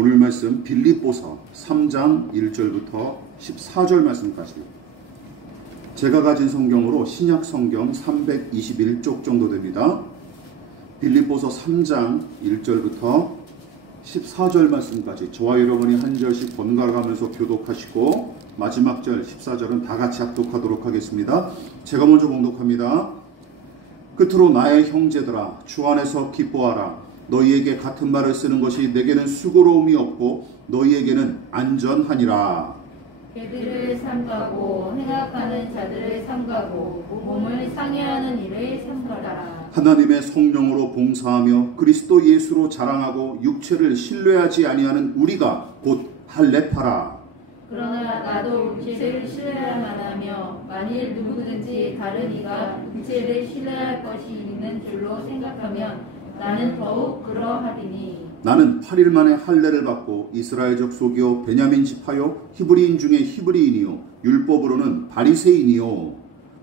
오늘 말씀 빌립보서 3장 1절부터 14절 말씀까지 제가 가진 성경으로 신약 성경 321쪽 정도 됩니다. 빌립보서 3장 1절부터 14절 말씀까지 저와 여러분이 한 절씩 번갈아 가면서 교독하시고 마지막 절 14절은 다 같이 합독하도록 하겠습니다. 제가 먼저 봉독합니다. 끝으로 나의 형제들아 주 안에서 기뻐하라. 너희에게 같은 말을 쓰는 것이 내게는 수고로움이 없고 너희에게는 안전하니라. 개들을 삼가고 행악하는 자들을 삼가고 몸을 상해하는 일을 삼가라. 하나님의 성령으로 봉사하며 그리스도 예수로 자랑하고 육체를 신뢰하지 아니하는 우리가 곧 할례파라. 그러나 나도 육체를 신뢰할만 하며 만일 누구든지 다른 이가 육체를 신뢰할 것이 있는 줄로 생각하면 나는 더욱 그러하리니. 나는 8일 만에 할례를 받고 이스라엘 족속이요 베냐민 지파요 히브리인 중에 히브리인이요 율법으로는 바리새인이요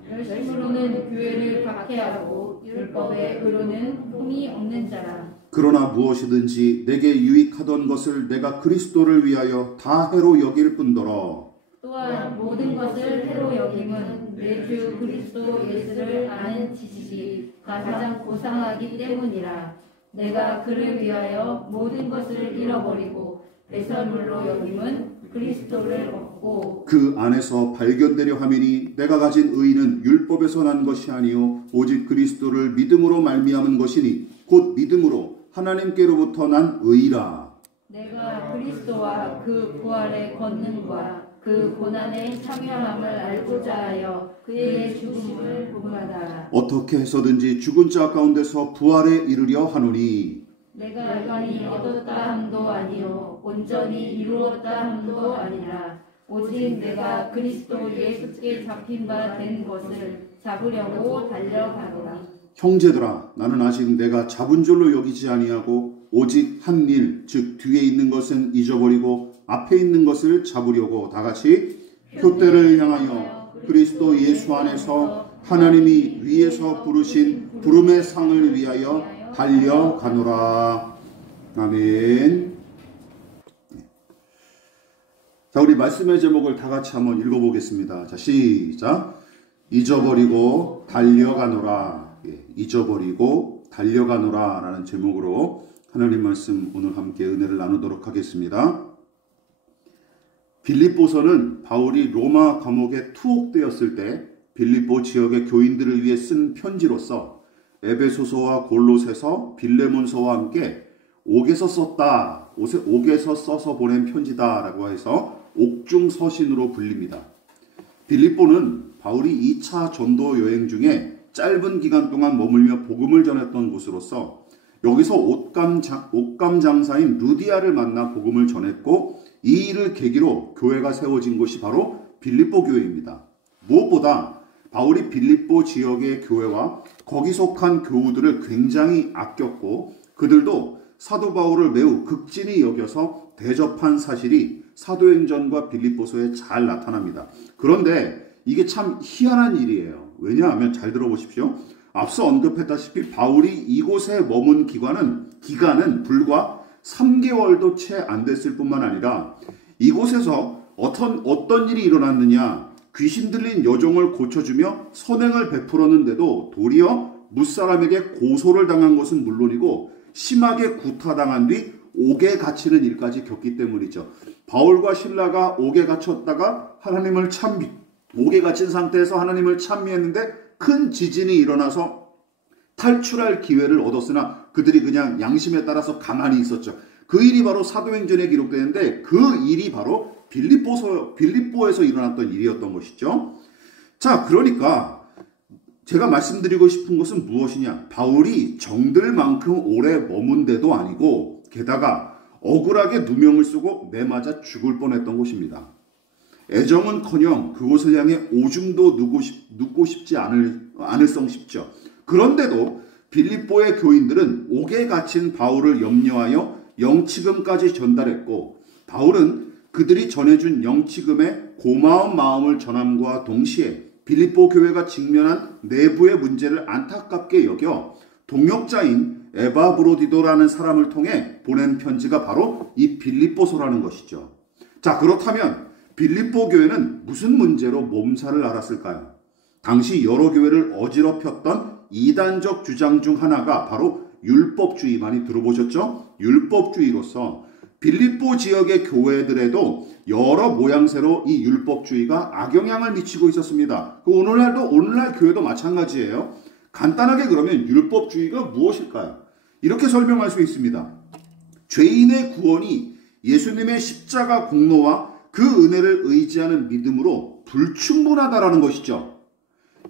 열심으로는 교회를 박해하고 율법의 의로는 흠이 없는 자라. 그러나 무엇이든지 내게 유익하던 것을 내가 그리스도를 위하여 다 해로 여길 뿐더러 또한 모든 것을 해로 여김은 내 주 그리스도 예수를 아는 지식이 가장 고상하기 때문이라. 내가 그를 위하여 모든 것을 잃어버리고 배설물로 여김은 그리스도를 얻고 그 안에서 발견되려 함이니 내가 가진 의는 율법에서 난 것이 아니요 오직 그리스도를 믿음으로 말미암은 것이니 곧 믿음으로 하나님께로부터 난 의라. 내가 그리스도와 그 부활의 권능과 그 고난의 참여함을 알고자 하여 그의 죽음을 본받아 어떻게 해서든지 죽은 자 가운데서 부활에 이르려 하노니 내가 많이 얻었다 함도 아니요 온전히 이루었다 함도 아니라 오직 내가 그리스도 예수께 잡힌 바 된 것을 잡으려고 달려가노라. 형제들아 나는 아직 내가 잡은 줄로 여기지 아니하고 오직 한 일 즉 뒤에 있는 것은 잊어버리고 앞에 있는 것을 잡으려고 다같이 표대를 향하여 그리스도 예수 안에서 하나님이 위에서 부르신 부름의 상을 위하여 달려가노라. 아멘. 자, 우리 말씀의 제목을 다 같이 한번 읽어보겠습니다. 자, 시작. 잊어버리고 달려가노라. 잊어버리고 달려가노라 라는 제목으로 하나님 말씀 오늘 함께 은혜를 나누도록 하겠습니다. 빌립보서는 바울이 로마 감옥에 투옥되었을 때 빌립보 지역의 교인들을 위해 쓴 편지로서 에베소서와 골로새서, 빌레몬서와 함께 옥에서 써서 보낸 편지다라고 해서 옥중서신으로 불립니다. 빌립보는 바울이 2차 전도 여행 중에 짧은 기간 동안 머물며 복음을 전했던 곳으로서 여기서 옷감 장사인 루디아를 만나 복음을 전했고 이 일을 계기로 교회가 세워진 곳이 바로 빌립보 교회입니다. 무엇보다 바울이 빌립보 지역의 교회와 거기 속한 교우들을 굉장히 아꼈고 그들도 사도 바울을 매우 극진히 여겨서 대접한 사실이 사도행전과 빌립보서에 잘 나타납니다. 그런데 이게 참 희한한 일이에요. 왜냐하면 잘 들어보십시오. 앞서 언급했다시피 바울이 이곳에 머문 기간은 불과 3개월도 채 안 됐을 뿐만 아니라 이곳에서 어떤 일이 일어났느냐, 귀신 들린 여종을 고쳐주며 선행을 베풀었는데도 도리어 무사람에게 고소를 당한 것은 물론이고 심하게 구타당한 뒤 옥에 갇히는 일까지 겪기 때문이죠. 바울과 실라가 옥에 갇혔다가 옥에 갇힌 상태에서 하나님을 찬미했는데 큰 지진이 일어나서 탈출할 기회를 얻었으나 그들이 그냥 양심에 따라서 가만히 있었죠. 그 일이 바로 사도행전에 기록되는데 그 일이 바로 빌립보에서 일어났던 일이었던 것이죠. 자, 그러니까 제가 말씀드리고 싶은 것은 무엇이냐? 바울이 정들 만큼 오래 머문 데도 아니고 게다가 억울하게 누명을 쓰고 매맞아 죽을 뻔했던 곳입니다. 애정은커녕 그곳을 향해 오줌도 눕고 싶지 않을성 싶죠. 그런데도 빌립보의 교인들은 옥에 갇힌 바울을 염려하여 영치금까지 전달했고 바울은 그들이 전해준 영치금에 고마운 마음을 전함과 동시에 빌립보 교회가 직면한 내부의 문제를 안타깝게 여겨 동역자인 에바브로디도라는 사람을 통해 보낸 편지가 바로 이 빌립보서라는 것이죠. 자, 그렇다면 빌립보 교회는 무슨 문제로 몸살을 앓았을까요? 당시 여러 교회를 어지럽혔던 이단적 주장 중 하나가 바로 율법주의, 많이 들어보셨죠? 율법주의로서 빌립보 지역의 교회들에도 여러 모양새로 이 율법주의가 악영향을 미치고 있었습니다. 오늘날 교회도 마찬가지예요. 간단하게 그러면 율법주의가 무엇일까요? 이렇게 설명할 수 있습니다. 죄인의 구원이 예수님의 십자가 공로와 그 은혜를 의지하는 믿음으로 불충분하다라는 것이죠.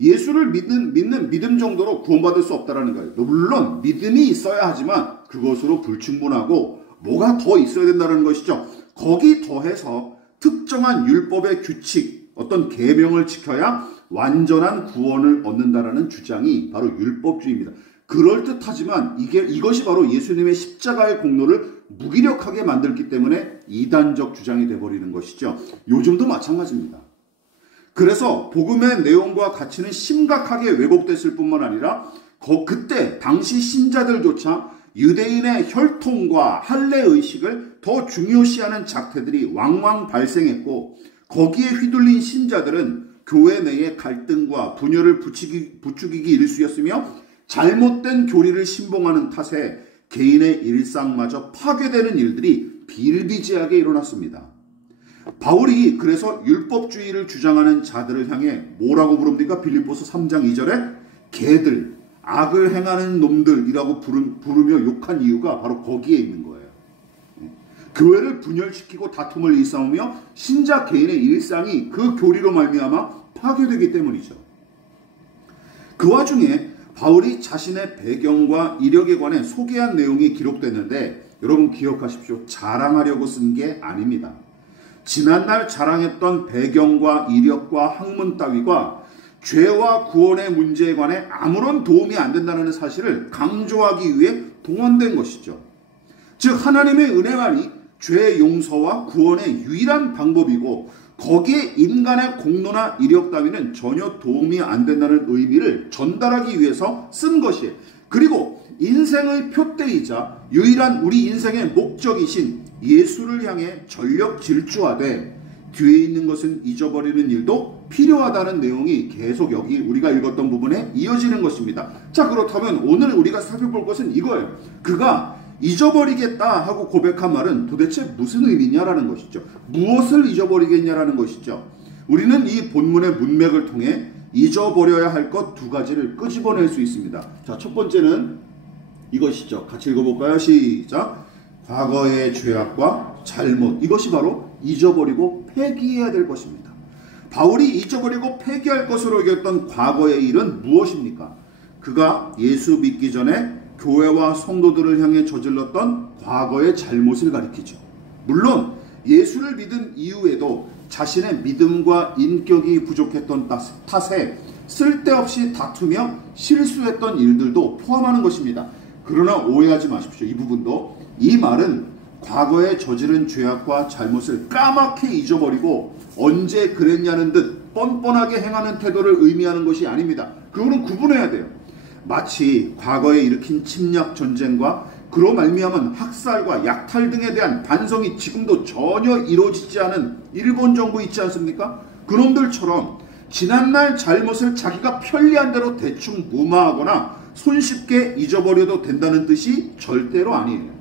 예수를 믿는 믿음 정도로 구원받을 수 없다라는 거예요. 물론 믿음이 있어야 하지만 그것으로 불충분하고 뭐가 더 있어야 된다는 것이죠. 거기 더해서 특정한 율법의 규칙, 어떤 계명을 지켜야 완전한 구원을 얻는다라는 주장이 바로 율법주의입니다. 그럴듯하지만 이것이 바로 예수님의 십자가의 공로를 무기력하게 만들기 때문에 이단적 주장이 되어버리는 것이죠. 요즘도 마찬가지입니다. 그래서 복음의 내용과 가치는 심각하게 왜곡됐을 뿐만 아니라 그때 당시 신자들조차 유대인의 혈통과 할례의식을 더 중요시하는 작태들이 왕왕 발생했고, 거기에 휘둘린 신자들은 교회 내의 갈등과 분열을 부추기기 일쑤였으며 잘못된 교리를 신봉하는 탓에 개인의 일상마저 파괴되는 일들이 비일비재하게 일어났습니다. 바울이 그래서 율법주의를 주장하는 자들을 향해 뭐라고 부릅니까? 빌립보서 3장 2절에 개들, 악을 행하는 놈들이라고 부르며 욕한 이유가 바로 거기에 있는 거예요. 교회를 분열시키고 다툼을 일삼으며 신자 개인의 일상이 그 교리로 말미암아 파괴되기 때문이죠. 그 와중에 바울이 자신의 배경과 이력에 관해 소개한 내용이 기록됐는데, 여러분 기억하십시오. 자랑하려고 쓴 게 아닙니다. 지난날 자랑했던 배경과 이력과 학문 따위가 죄와 구원의 문제에 관해 아무런 도움이 안 된다는 사실을 강조하기 위해 동원된 것이죠. 즉 하나님의 은혜만이 죄 용서와 구원의 유일한 방법이고, 거기에 인간의 공로나 이력 따위는 전혀 도움이 안 된다는 의미를 전달하기 위해서 쓴 것이에요. 그리고 인생의 표대이자 유일한 우리 인생의 목적이신 예수를 향해 전력 질주하되 뒤에 있는 것은 잊어버리는 일도 필요하다는 내용이 계속 여기 우리가 읽었던 부분에 이어지는 것입니다. 자, 그렇다면 오늘 우리가 살펴볼 것은 이거예요. 그가 잊어버리겠다 하고 고백한 말은 도대체 무슨 의미냐라는 것이죠. 무엇을 잊어버리겠냐라는 것이죠. 우리는 이 본문의 문맥을 통해 잊어버려야 할 것 두 가지를 끄집어낼 수 있습니다. 자, 첫 번째는 이것이죠. 같이 읽어볼까요? 시작. 과거의 죄악과 잘못, 이것이 바로 잊어버리고 폐기해야 될 것입니다. 바울이 잊어버리고 폐기할 것으로 여겼던 과거의 일은 무엇입니까? 그가 예수 믿기 전에 교회와 성도들을 향해 저질렀던 과거의 잘못을 가리키죠. 물론 예수를 믿은 이후에도 자신의 믿음과 인격이 부족했던 탓에 쓸데없이 다투며 실수했던 일들도 포함하는 것입니다. 그러나 오해하지 마십시오. 이 부분도, 이 말은 과거에 저지른 죄악과 잘못을 까맣게 잊어버리고 언제 그랬냐는 듯 뻔뻔하게 행하는 태도를 의미하는 것이 아닙니다. 그거는 구분해야 돼요. 마치 과거에 일으킨 침략 전쟁과 그로 말미암은 학살과 약탈 등에 대한 반성이 지금도 전혀 이루어지지 않은 일본 정부 있지 않습니까? 그놈들처럼 지난날 잘못을 자기가 편리한 대로 대충 무마하거나 손쉽게 잊어버려도 된다는 뜻이 절대로 아니에요.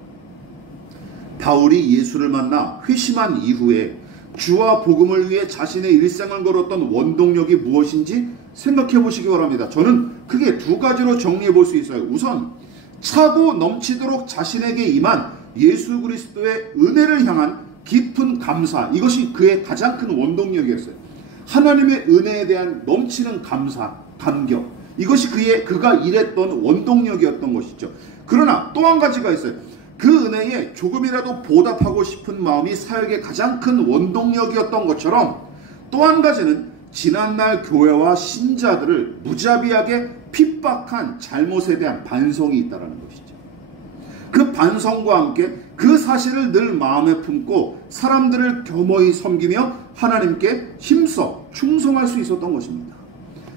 바울이 예수를 만나 회심한 이후에 주와 복음을 위해 자신의 일생을 걸었던 원동력이 무엇인지 생각해 보시기 바랍니다. 저는 크게 두 가지로 정리해 볼 수 있어요. 우선 차고 넘치도록 자신에게 임한 예수 그리스도의 은혜를 향한 깊은 감사, 이것이 그의 가장 큰 원동력이었어요. 하나님의 은혜에 대한 넘치는 감사, 감격, 이것이 그가 일했던 원동력이었던 것이죠. 그러나 또 한 가지가 있어요. 그 은혜에 조금이라도 보답하고 싶은 마음이 사역의 가장 큰 원동력이었던 것처럼, 또 한 가지는 지난날 교회와 신자들을 무자비하게 핍박한 잘못에 대한 반성이 있다는 것이죠. 그 반성과 함께 그 사실을 늘 마음에 품고 사람들을 겸허히 섬기며 하나님께 힘써 충성할 수 있었던 것입니다.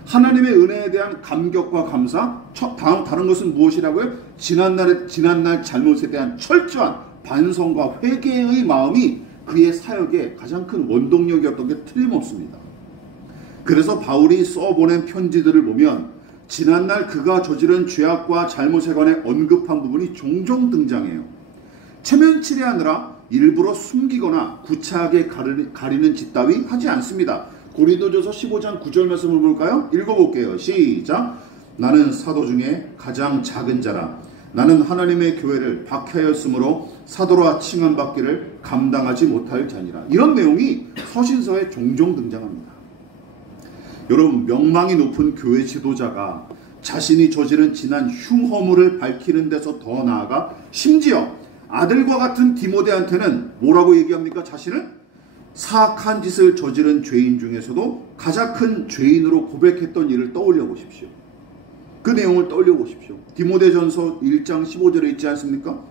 하나님의 은혜에 대한 감격과 감사, 다른 것은 무엇이라고요? 지난날 잘못에 대한 철저한 반성과 회개의 마음이 그의 사역의 가장 큰 원동력이었던 게 틀림없습니다. 그래서 바울이 써보낸 편지들을 보면 지난날 그가 저지른 죄악과 잘못에 관해 언급한 부분이 종종 등장해요. 체면치레하느라 일부러 숨기거나 구차하게 가리는 짓 따위 하지 않습니다. 고린도전서 15장 9절 말씀을 볼까요? 읽어볼게요. 시작. 나는 사도 중에 가장 작은 자라. 나는 하나님의 교회를 박해하였으므로 사도라 칭함받기를 감당하지 못할 자니라. 이런 내용이 서신서에 종종 등장합니다. 여러분, 명망이 높은 교회 지도자가 자신이 저지른 지난 흉허물을 밝히는 데서 더 나아가 심지어 아들과 같은 디모데한테는 뭐라고 얘기합니까? 자신을 사악한 짓을 저지른 죄인 중에서도 가장 큰 죄인으로 고백했던 일을 떠올려 보십시오. 그 내용을 떠올려 보십시오. 디모데전서 1장 15절에 있지 않습니까?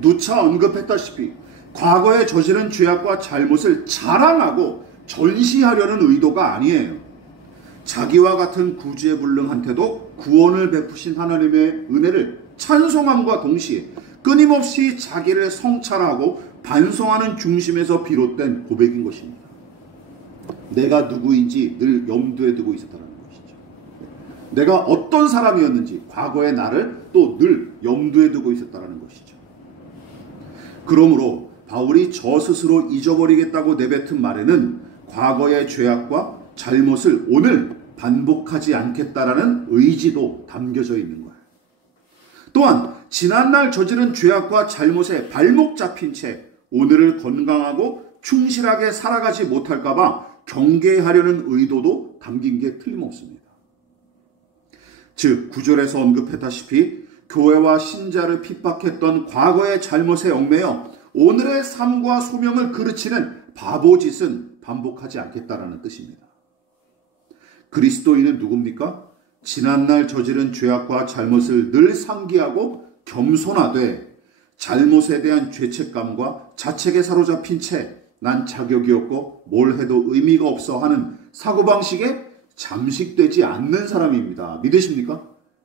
누차 언급했다시피 과거에 저지른 죄악과 잘못을 자랑하고 전시하려는 의도가 아니에요. 자기와 같은 구제불능한테도 구원을 베푸신 하나님의 은혜를 찬송함과 동시에 끊임없이 자기를 성찰하고 반성하는 중심에서 비롯된 고백인 것입니다. 내가 누구인지 늘 염두에 두고 있었다는 것이죠. 내가 어떤 사람이었는지 과거의 나를 또 늘 염두에 두고 있었다는 것이죠. 그러므로 바울이 저 스스로 잊어버리겠다고 내뱉은 말에는 과거의 죄악과 잘못을 오늘 반복하지 않겠다라는 의지도 담겨져 있는 거예요. 또한 지난날 저지른 죄악과 잘못에 발목 잡힌 채 오늘을 건강하고 충실하게 살아가지 못할까봐 경계하려는 의도도 담긴 게 틀림없습니다. 즉 9절에서 언급했다시피 교회와 신자를 핍박했던 과거의 잘못에 얽매여 오늘의 삶과 소명을 그르치는 바보짓은 반복하지 않겠다라는 뜻입니다. 그리스도인은 누굽니까? 지난날 저지른 죄악과 잘못을 늘 상기하고 겸손하되 잘못에 대한 죄책감과 자책에 사로잡힌 채 난 자격이 없고 뭘 해도 의미가 없어 하는 사고방식에 잠식되지 않는 사람입니다. 믿으십니까?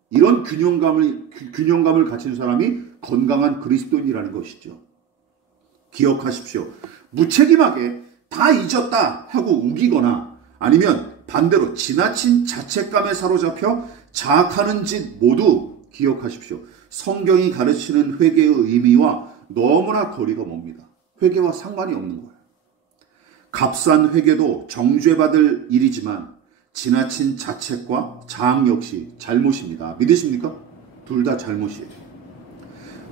이런 균형감을 가진 사람이 건강한 그리스도인이라는 것이죠. 기억하십시오. 무책임하게 다 잊었다 하고 우기거나 아니면 반대로 지나친 자책감에 사로잡혀 자학하는 짓 모두 기억하십시오. 성경이 가르치는 회개의 의미와 너무나 거리가 멉니다. 회개와 상관이 없는 거예요. 값싼 회개도 정죄받을 일이지만 지나친 자책과 자학 역시 잘못입니다. 믿으십니까? 둘 다 잘못이에요.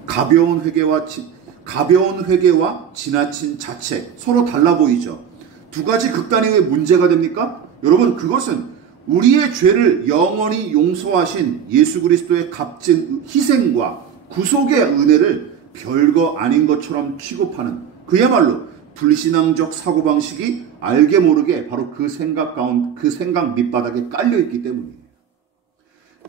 가벼운 회개와 지나친 자책 서로 달라 보이죠. 두 가지 극단이 왜 문제가 됩니까? 여러분, 그것은 우리의 죄를 영원히 용서하신 예수 그리스도의 값진 희생과 구속의 은혜를 별거 아닌 것처럼 취급하는 그야말로 불신앙적 사고방식이 알게 모르게 바로 그 생각 밑바닥에 깔려있기 때문이에요.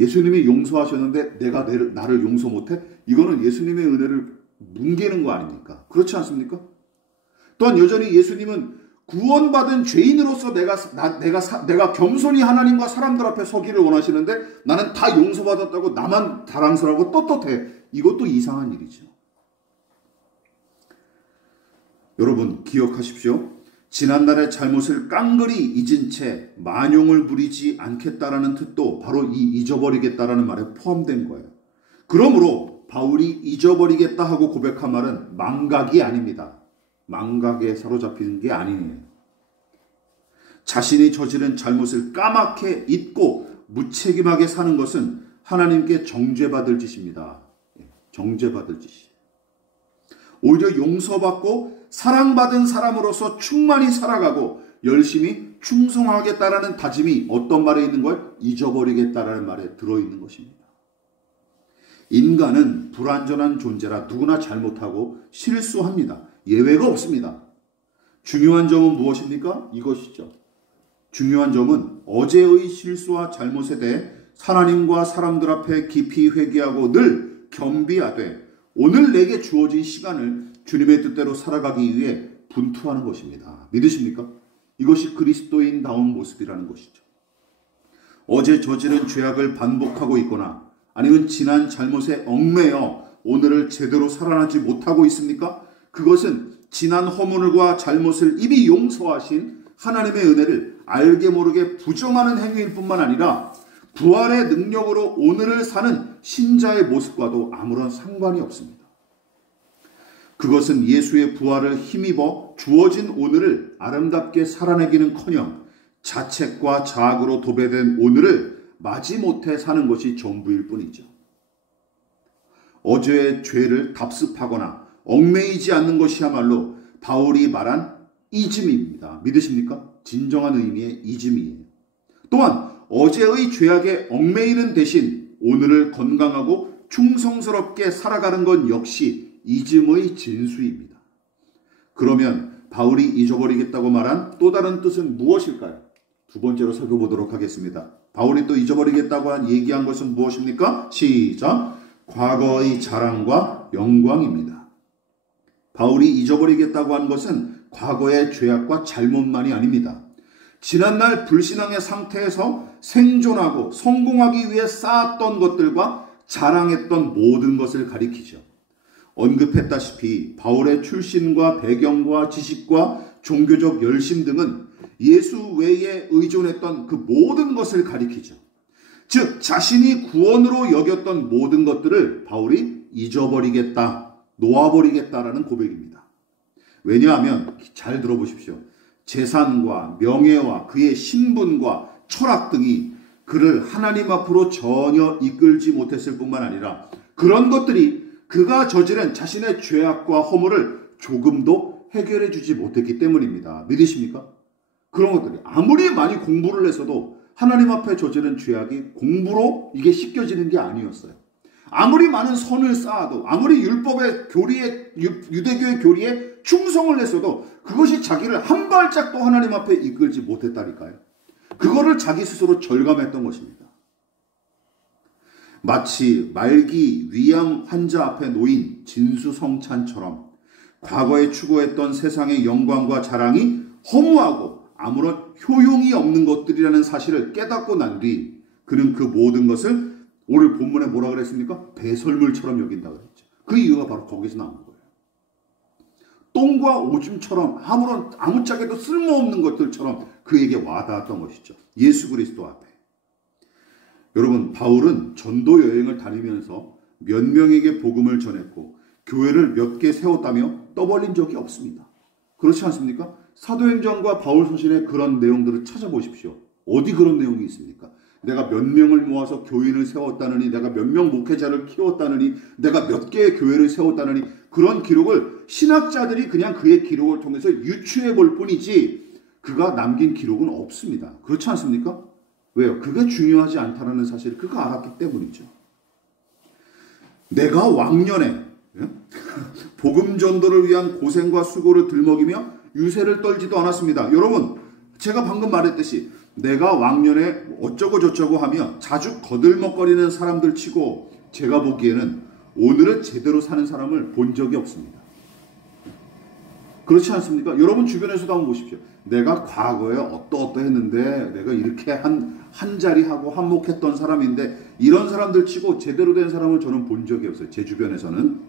예수님이 용서하셨는데 내가 나를 용서 못해? 이거는 예수님의 은혜를 뭉개는 거 아닙니까? 그렇지 않습니까? 또한 여전히 예수님은 구원받은 죄인으로서 내가 겸손히 하나님과 사람들 앞에 서기를 원하시는데 나는 다 용서받았다고 나만 자랑스러워 떳떳해. 이것도 이상한 일이죠. 여러분 기억하십시오. 지난날의 잘못을 깡그리 잊은 채 만용을 부리지 않겠다라는 뜻도 바로 이 잊어버리겠다라는 말에 포함된 거예요. 그러므로 바울이 잊어버리겠다 하고 고백한 말은 망각이 아닙니다. 망각에 사로잡히는 게 아니에요. 자신이 저지른 잘못을 까맣게 잊고 무책임하게 사는 것은 하나님께 정죄받을 짓입니다. 정죄받을 짓이에요. 오히려 용서받고 사랑받은 사람으로서 충만히 살아가고 열심히 충성하겠다라는 다짐이 어떤 말에 있는 걸? 잊어버리겠다라는 말에 들어있는 것입니다. 인간은 불완전한 존재라 누구나 잘못하고 실수합니다. 예외가 없습니다. 중요한 점은 무엇입니까? 이것이죠. 중요한 점은 어제의 실수와 잘못에 대해 하나님과 사람들 앞에 깊이 회개하고 늘 겸비하되 오늘 내게 주어진 시간을 주님의 뜻대로 살아가기 위해 분투하는 것입니다. 믿으십니까? 이것이 그리스도인다운 모습이라는 것이죠. 어제 저지른 죄악을 반복하고 있거나 아니면 지난 잘못에 얽매여 오늘을 제대로 살아나지 못하고 있습니까? 그것은 지난 허물과 잘못을 이미 용서하신 하나님의 은혜를 알게 모르게 부정하는 행위일 뿐만 아니라 부활의 능력으로 오늘을 사는 신자의 모습과도 아무런 상관이 없습니다. 그것은 예수의 부활을 힘입어 주어진 오늘을 아름답게 살아내기는커녕 자책과 자학으로 도배된 오늘을 마지못해 사는 것이 전부일 뿐이죠. 어제의 죄를 답습하거나 얽매이지 않는 것이야말로 바울이 말한 이즘입니다. 믿으십니까? 진정한 의미의 이즘이에요. 또한 어제의 죄악에 얽매이는 대신 오늘을 건강하고 충성스럽게 살아가는 것 역시 이즘의 진수입니다. 그러면 바울이 잊어버리겠다고 말한 또 다른 뜻은 무엇일까요? 두 번째로 살펴보도록 하겠습니다. 바울이 또 잊어버리겠다고 얘기한 것은 무엇입니까? 시작! 과거의 자랑과 영광입니다. 바울이 잊어버리겠다고 한 것은 과거의 죄악과 잘못만이 아닙니다. 지난날 불신앙의 상태에서 생존하고 성공하기 위해 쌓았던 것들과 자랑했던 모든 것을 가리키죠. 언급했다시피 바울의 출신과 배경과 지식과 종교적 열심 등은 예수 외에 의존했던 그 모든 것을 가리키죠. 즉 자신이 구원으로 여겼던 모든 것들을 바울이 잊어버리겠다, 놓아버리겠다라는 고백입니다. 왜냐하면 잘 들어보십시오. 재산과 명예와 그의 신분과 철학 등이 그를 하나님 앞으로 전혀 이끌지 못했을 뿐만 아니라 그런 것들이 그가 저지른 자신의 죄악과 허물을 조금도 해결해 주지 못했기 때문입니다. 믿으십니까? 그런 것들이 아무리 많이 공부를 했어도 하나님 앞에 저지른 죄악이 공부로 이게 씻겨지는 게 아니었어요. 아무리 많은 선을 쌓아도 아무리 율법의 교리에 유대교의 교리에 충성을 했어도 그것이 자기를 한 발짝도 하나님 앞에 이끌지 못했다니까요. 그거를 자기 스스로 절감했던 것입니다. 마치 말기 위암 환자 앞에 놓인 진수성찬처럼 과거에 추구했던 세상의 영광과 자랑이 허무하고 아무런 효용이 없는 것들이라는 사실을 깨닫고 난 뒤 그는 그 모든 것을 오늘 본문에 뭐라 그랬습니까? 배설물처럼 여긴다 그랬죠. 그 이유가 바로 거기서 나온 거예요. 똥과 오줌처럼 아무짝에도 쓸모없는 것들처럼 그에게 와닿았던 것이죠. 예수 그리스도 앞에. 여러분, 바울은 전도 여행을 다니면서 몇 명에게 복음을 전했고 교회를 몇 개 세웠다며 떠벌린 적이 없습니다. 그렇지 않습니까? 사도행전과 바울서신의 그런 내용들을 찾아보십시오. 어디 그런 내용이 있습니까? 내가 몇 명을 모아서 교인을 세웠다느니, 내가 몇 명 목회자를 키웠다느니, 내가 몇 개의 교회를 세웠다느니, 그런 기록을 신학자들이 그냥 그의 기록을 통해서 유추해 볼 뿐이지 그가 남긴 기록은 없습니다. 그렇지 않습니까? 왜요? 그게 중요하지 않다는 사실을 그가 알았기 때문이죠. 내가 왕년에 복음 전도를 위한 고생과 수고를 들먹이며 유세를 떨지도 않았습니다. 여러분, 제가 방금 말했듯이 내가 왕년에 어쩌고 저쩌고 하며 자주 거들먹거리는 사람들 치고 제가 보기에는 오늘은 제대로 사는 사람을 본 적이 없습니다. 그렇지 않습니까? 여러분 주변에서도 한번 보십시오. 내가 과거에 어떠했는데 내가 이렇게 한 자리 하고 한몫했던 사람인데 이런 사람들 치고 제대로 된 사람을 저는 본 적이 없어요. 제 주변에서는.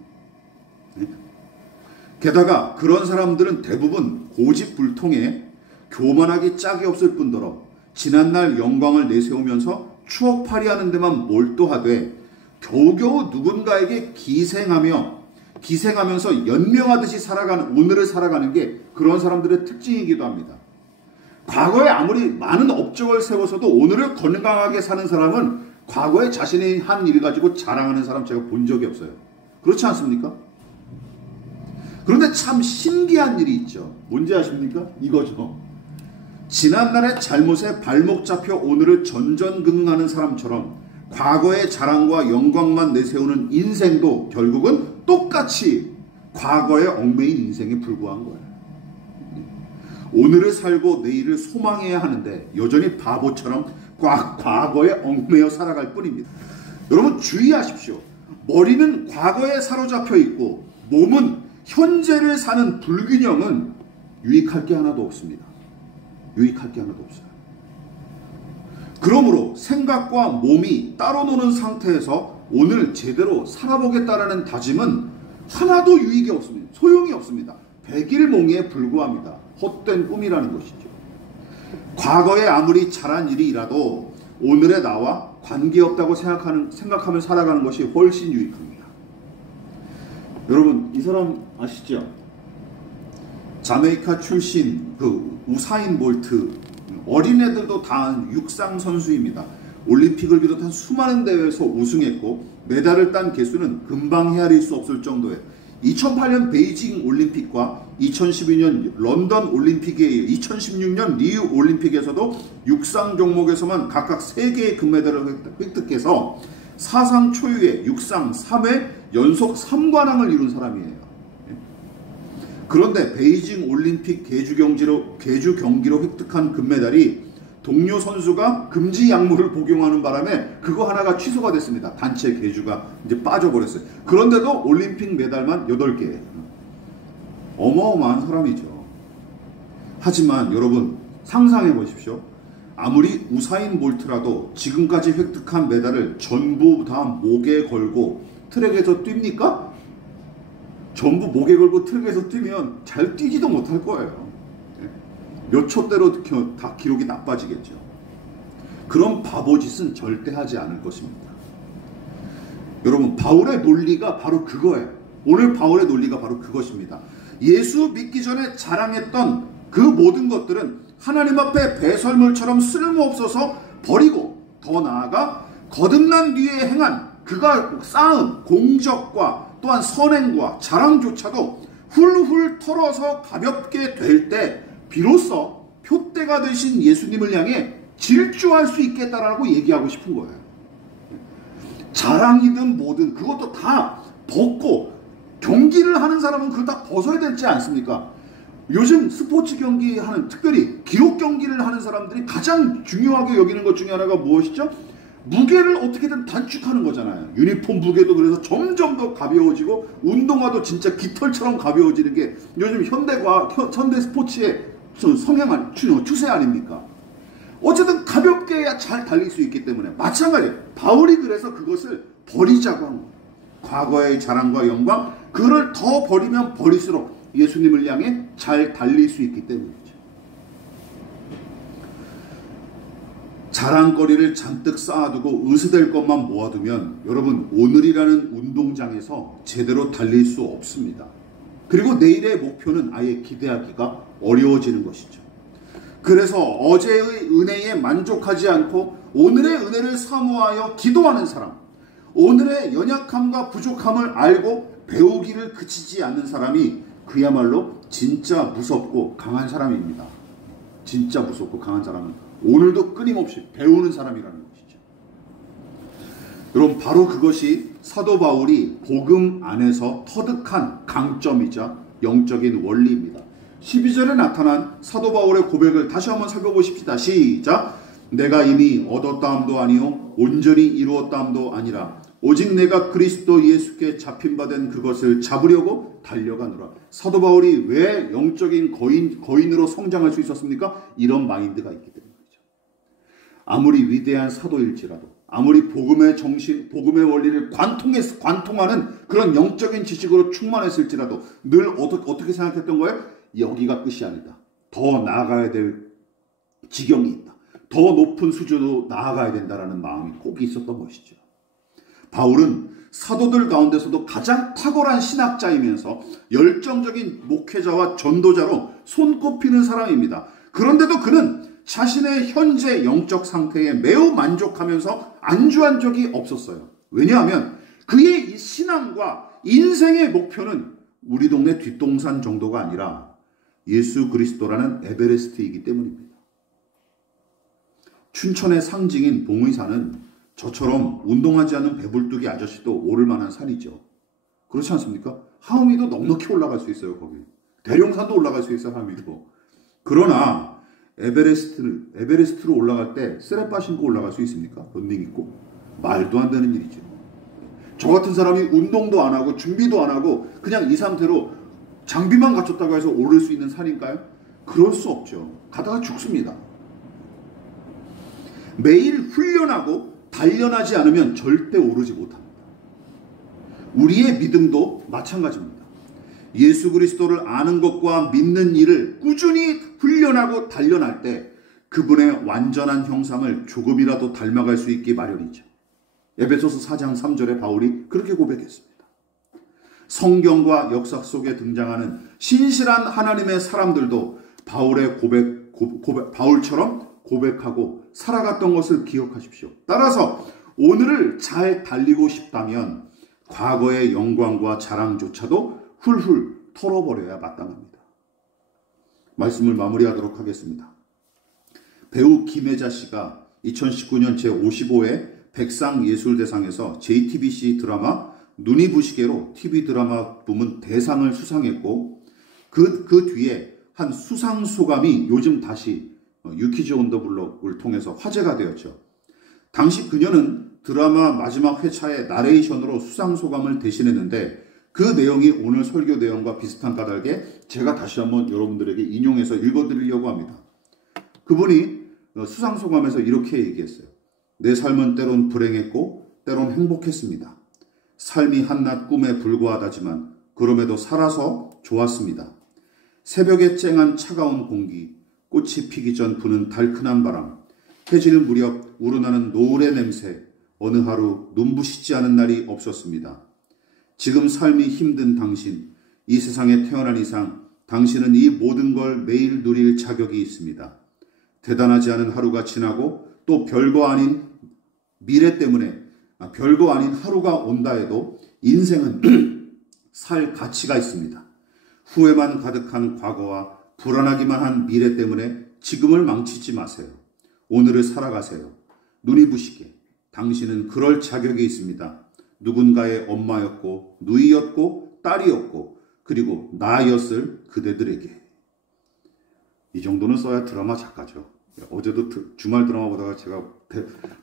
게다가 그런 사람들은 대부분 고집불통에 교만하기 짝이 없을 뿐더러 지난날 영광을 내세우면서 추억팔이하는 데만 몰두하되 겨우겨우 누군가에게 기생하면서 연명하듯이 살아가는 오늘을 살아가는 게 그런 사람들의 특징이기도 합니다. 과거에 아무리 많은 업적을 세워서도 오늘을 건강하게 사는 사람은 과거에 자신이 한 일 가지고 자랑하는 사람 제가 본 적이 없어요. 그렇지 않습니까? 그런데 참 신기한 일이 있죠. 뭔지 아십니까? 이거죠. 지난날의 잘못에 발목 잡혀 오늘을 전전긍긍하는 사람처럼 과거의 자랑과 영광만 내세우는 인생도 결국은 똑같이 과거의 얽매인 인생에 불과한 거예요. 오늘을 살고 내일을 소망해야 하는데 여전히 바보처럼 과거에 얽매여 살아갈 뿐입니다. 여러분 주의하십시오. 머리는 과거에 사로잡혀 있고 몸은 현재를 사는 불균형은 유익할 게 하나도 없습니다. 유익할 게 하나도 없어요. 그러므로 생각과 몸이 따로 노는 상태에서 오늘 제대로 살아보겠다라는 다짐은 하나도 유익이 없습니다. 소용이 없습니다. 백일몽에 불과합니다. 헛된 꿈이라는 것이죠. 과거에 아무리 잘한 일이라도 오늘의 나와 관계없다고 생각하며 살아가는 것이 훨씬 유익합니다. 여러분, 이 사람 아시죠? 자메이카 출신 그 우사인 볼트, 어린애들도 다 아는 육상 선수입니다. 올림픽을 비롯한 수많은 대회에서 우승했고 메달을 딴 개수는 금방 헤아릴 수 없을 정도의 2008년 베이징 올림픽과 2012년 런던 올림픽에 이어 2016년 리우 올림픽에서도 육상 종목에서만 각각 3개의 금메달을 획득해서 사상 초유의 육상 3회 연속 3관왕을 이룬 사람이에요. 그런데 베이징 올림픽 계주 경기로 획득한 금메달이 동료 선수가 금지 약물을 복용하는 바람에 그거 하나가 취소가 됐습니다. 단체 계주가 이제 빠져버렸어요. 그런데도 올림픽 메달만 8개. 어마어마한 사람이죠. 하지만 여러분 상상해 보십시오. 아무리 우사인 볼트라도 지금까지 획득한 메달을 전부 다 목에 걸고 트랙에서 뜁니까? 전부 목에 걸고 트랙에서 뛰면 잘 뛰지도 못할 거예요. 몇 초대로 다 기록이 나빠지겠죠. 그런 바보짓은 절대 하지 않을 것입니다. 여러분, 바울의 논리가 바로 그거예요. 오늘 바울의 논리가 바로 그것입니다. 예수 믿기 전에 자랑했던 그 모든 것들은 하나님 앞에 배설물처럼 쓸모없어서 버리고, 더 나아가 거듭난 뒤에 행한 그가 쌓은 공적과 또한 선행과 자랑조차도 훌훌 털어서 가볍게 될 때 비로소 표대가 되신 예수님을 향해 질주할 수 있겠다라고 얘기하고 싶은 거예요. 자랑이든 뭐든 그것도 다 벗고, 경기를 하는 사람은 그걸 다 벗어야 되지 않습니까? 요즘 스포츠 경기 하는, 특별히 기록 경기를 하는 사람들이 가장 중요하게 여기는 것 중에 하나가 무엇이죠? 무게를 어떻게든 단축하는 거잖아요. 유니폼 무게도 그래서 점점 더 가벼워지고 운동화도 진짜 깃털처럼 가벼워지는 게 요즘 현대 스포츠의 성향, 추세 아닙니까? 어쨌든 가볍게 해야 잘 달릴 수 있기 때문에 마찬가지예요. 바울이 그래서 그것을 버리자고 한 거예요. 과거의 자랑과 영광, 그를 더 버리면 버릴수록 예수님을 향해 잘 달릴 수 있기 때문이죠. 자랑거리를 잔뜩 쌓아두고 의스될 것만 모아두면 여러분, 오늘이라는 운동장에서 제대로 달릴 수 없습니다. 그리고 내일의 목표는 아예 기대하기가 어려워지는 것이죠. 그래서 어제의 은혜에 만족하지 않고 오늘의 은혜를 사모하여 기도하는 사람, 오늘의 연약함과 부족함을 알고 배우기를 그치지 않는 사람이 그야말로 진짜 무섭고 강한 사람입니다. 진짜 무섭고 강한 사람은 오늘도 끊임없이 배우는 사람이라는 것이죠. 여러분, 바로 그것이 사도 바울이 복음 안에서 터득한 강점이자 영적인 원리입니다. 12절에 나타난 사도 바울의 고백을 다시 한번 살펴보십시다. 시작! 내가 이미 얻었다함도 아니요 온전히 이루었다함도 아니라 오직 내가 그리스도 예수께 잡힌 바 된 그것을 잡으려고 달려가노라. 사도 바울이 왜 영적인 거인으로 성장할 수 있었습니까? 이런 마인드가 있기 때문이죠. 아무리 위대한 사도일지라도, 아무리 복음의 정신, 복음의 원리를 관통하는 그런 영적인 지식으로 충만했을지라도 늘 어떻게 생각했던 거예요? 여기가 끝이 아니다. 더 나아가야 될 지경이 있다. 더 높은 수준으로 나아가야 된다라는 마음이 꼭 있었던 것이죠. 바울은 사도들 가운데서도 가장 탁월한 신학자이면서 열정적인 목회자와 전도자로 손꼽히는 사람입니다. 그런데도 그는 자신의 현재 영적 상태에 매우 만족하면서 안주한 적이 없었어요. 왜냐하면 그의 이 신앙과 인생의 목표는 우리 동네 뒷동산 정도가 아니라 예수 그리스도라는 에베레스트이기 때문입니다. 춘천의 상징인 봉의산은 저처럼 운동하지 않은 배불뚝이 아저씨도 오를 만한 산이죠. 그렇지 않습니까? 하음이도 넉넉히 올라갈 수 있어요. 거기 대룡산도 올라갈 수 있어요. 하음이도. 그러나 에베레스트로 올라갈 때 쓰레빠 신고 올라갈 수 있습니까? 런닝 입고? 말도 안 되는 일이죠. 저 같은 사람이 운동도 안 하고 준비도 안 하고 그냥 이 상태로 장비만 갖췄다고 해서 오를 수 있는 산인가요? 그럴 수 없죠. 가다가 죽습니다. 매일 훈련하고 단련하지 않으면 절대 오르지 못합니다. 우리의 믿음도 마찬가지입니다. 예수 그리스도를 아는 것과 믿는 일을 꾸준히 훈련하고 단련할 때 그분의 완전한 형상을 조금이라도 닮아갈 수 있기 마련이죠. 에베소서 4장 3절에 바울이 그렇게 고백했습니다. 성경과 역사 속에 등장하는 신실한 하나님의 사람들도 바울처럼 고백하고 살아갔던 것을 기억하십시오. 따라서 오늘을 잘 달리고 싶다면 과거의 영광과 자랑조차도 훌훌 털어버려야 마땅합니다. 말씀을 마무리하도록 하겠습니다. 배우 김혜자 씨가 2019년 제55회 백상예술대상에서 JTBC 드라마 눈이 부시게로 TV 드라마 부문 대상을 수상했고 그 뒤에 한 수상소감이 요즘 다시 유키즈 온 더 블록을 통해서 화제가 되었죠. 당시 그녀는 드라마 마지막 회차의 나레이션으로 수상소감을 대신했는데 그 내용이 오늘 설교 내용과 비슷한 까닭에 제가 다시 한번 여러분들에게 인용해서 읽어드리려고 합니다. 그분이 수상소감에서 이렇게 얘기했어요. 내 삶은 때론 불행했고 때론 행복했습니다. 삶이 한낱 꿈에 불과하다지만 그럼에도 살아서 좋았습니다. 새벽에 쨍한 차가운 공기, 꽃이 피기 전 부는 달큰한 바람, 해질 무렵 우러나는 노을의 냄새, 어느 하루 눈부시지 않은 날이 없었습니다. 지금 삶이 힘든 당신, 이 세상에 태어난 이상 당신은 이 모든 걸 매일 누릴 자격이 있습니다. 대단하지 않은 하루가 지나고 또 별거 아닌 하루가 온다 해도 인생은 살 가치가 있습니다. 후회만 가득한 과거와 불안하기만 한 미래 때문에 지금을 망치지 마세요. 오늘을 살아가세요. 눈이 부시게 당신은 그럴 자격이 있습니다. 누군가의 엄마였고 누이였고 딸이었고 그리고 나였을 그대들에게. 이 정도는 써야 드라마 작가죠. 어제도 주말 드라마 보다가 제가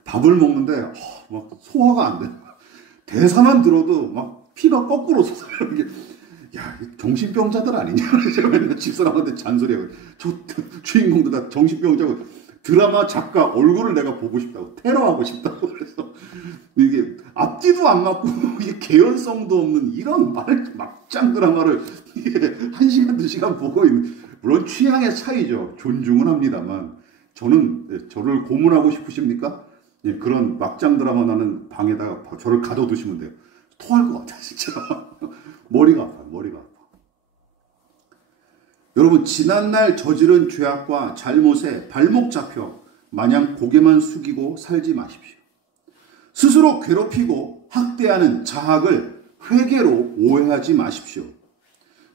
밥을 먹는데 막 소화가 안 돼요. 대사만 들어도 막 피가 거꾸로 솟아요. 이게 야, 정신병자들 아니냐? 제가 맨날 집사람한테 잔소리하고 저 주인공도 다 정신병자고 드라마 작가 얼굴을 내가 보고 싶다고 테러하고 싶다고 그래서 이게 앞뒤도 안 맞고 이게 개연성도 없는 이런 막장 드라마를 이게 1시간 2시간 보고 있는 물론 취향의 차이죠. 존중은 합니다만 저를 고문하고 싶으십니까? 예, 그런 막장 드라마 나는 방에다가 저를 가둬두시면 돼요. 토할 것 같아 진짜. 머리가 아파요. 여러분 지난날 저지른 죄악과 잘못에 발목 잡혀 마냥 고개만 숙이고 살지 마십시오. 스스로 괴롭히고 학대하는 자학을 회개로 오해하지 마십시오.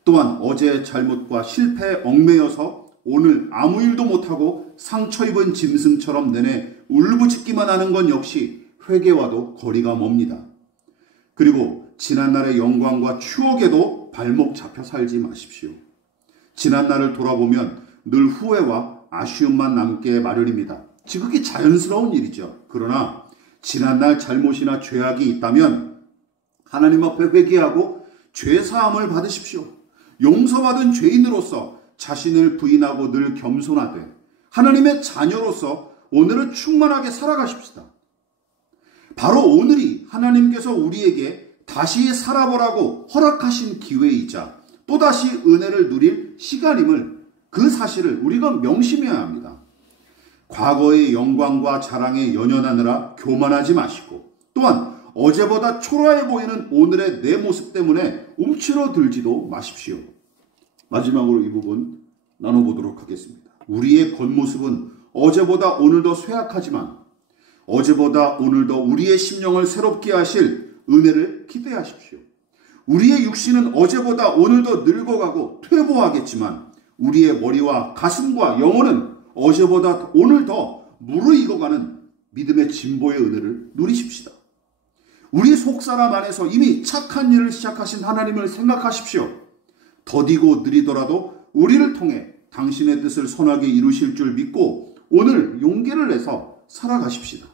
또한 어제의 잘못과 실패에 얽매여서 오늘 아무 일도 못하고 상처 입은 짐승처럼 내내 울부짖기만 하는 건 역시 회개와도 거리가 멉니다. 그리고 지난날의 영광과 추억에도 발목 잡혀 살지 마십시오. 지난날을 돌아보면 늘 후회와 아쉬움만 남게 마련입니다. 지극히 자연스러운 일이죠. 그러나 지난날 잘못이나 죄악이 있다면 하나님 앞에 회개하고 죄사함을 받으십시오. 용서받은 죄인으로서 자신을 부인하고 늘 겸손하되 하나님의 자녀로서 오늘을 충만하게 살아가십시다. 바로 오늘이 하나님께서 우리에게 다시 살아보라고 허락하신 기회이자 또다시 은혜를 누릴 시간임을 그 사실을 우리가 명심해야 합니다. 과거의 영광과 자랑에 연연하느라 교만하지 마시고 또한 어제보다 초라해 보이는 오늘의 내 모습 때문에 움츠러들지도 마십시오. 마지막으로 이 부분 나눠보도록 하겠습니다. 우리의 겉모습은 어제보다 오늘 더 쇠약하지만 어제보다 오늘 더 우리의 심령을 새롭게 하실 은혜를 기대하십시오. 우리의 육신은 어제보다 오늘 더 늙어가고 퇴보하겠지만 우리의 머리와 가슴과 영혼은 어제보다 오늘 더 무르익어가는 믿음의 진보의 은혜를 누리십시다. 우리 속사람 안에서 이미 착한 일을 시작하신 하나님을 생각하십시오. 더디고 느리더라도 우리를 통해 당신의 뜻을 선하게 이루실 줄 믿고 오늘 용기를 내서 살아가십시다.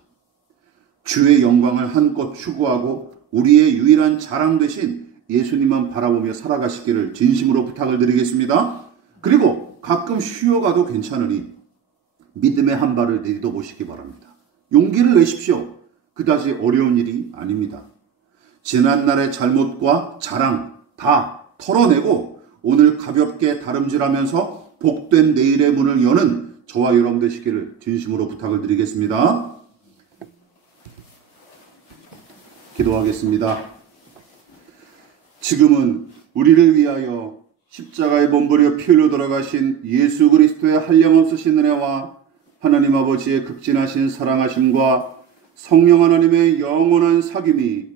주의 영광을 한껏 추구하고 우리의 유일한 자랑 되신 예수님만 바라보며 살아가시기를 진심으로 부탁을 드리겠습니다. 그리고 가끔 쉬어가도 괜찮으니 믿음의 한 발을 내딛어 보시기 바랍니다. 용기를 내십시오. 그다지 어려운 일이 아닙니다. 지난날의 잘못과 자랑 다 털어내고 오늘 가볍게 다름질하면서 복된 내일의 문을 여는 저와 여러분 되시기를 진심으로 부탁을 드리겠습니다. 기도하겠습니다. 지금은 우리를 위하여 십자가에 몸부려 피 흘려 돌아가신 예수 그리스도의 한량없으신 은혜와 하나님 아버지의 극진하신 사랑하심과 성령 하나님의 영원한 사귐이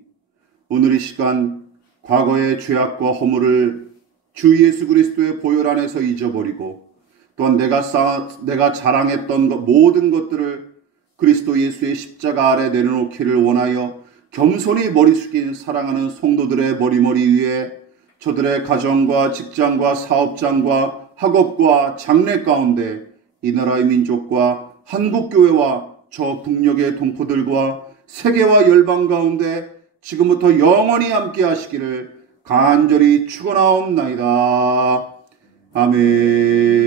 오늘 이 시간 과거의 죄악과 허물을 주 예수 그리스도의 보혈 안에서 잊어버리고 또한 내가 자랑했던 모든 것들을 그리스도 예수의 십자가 아래 내려놓기를 원하여 겸손히 머리 숙인 사랑하는 성도들의 머리 위에 저들의 가정과 직장과 사업장과 학업과 장래 가운데 이 나라의 민족과 한국교회와 저 북녘의 동포들과 세계와 열방 가운데 지금부터 영원히 함께 하시기를 간절히 축원하옵나이다. 아멘.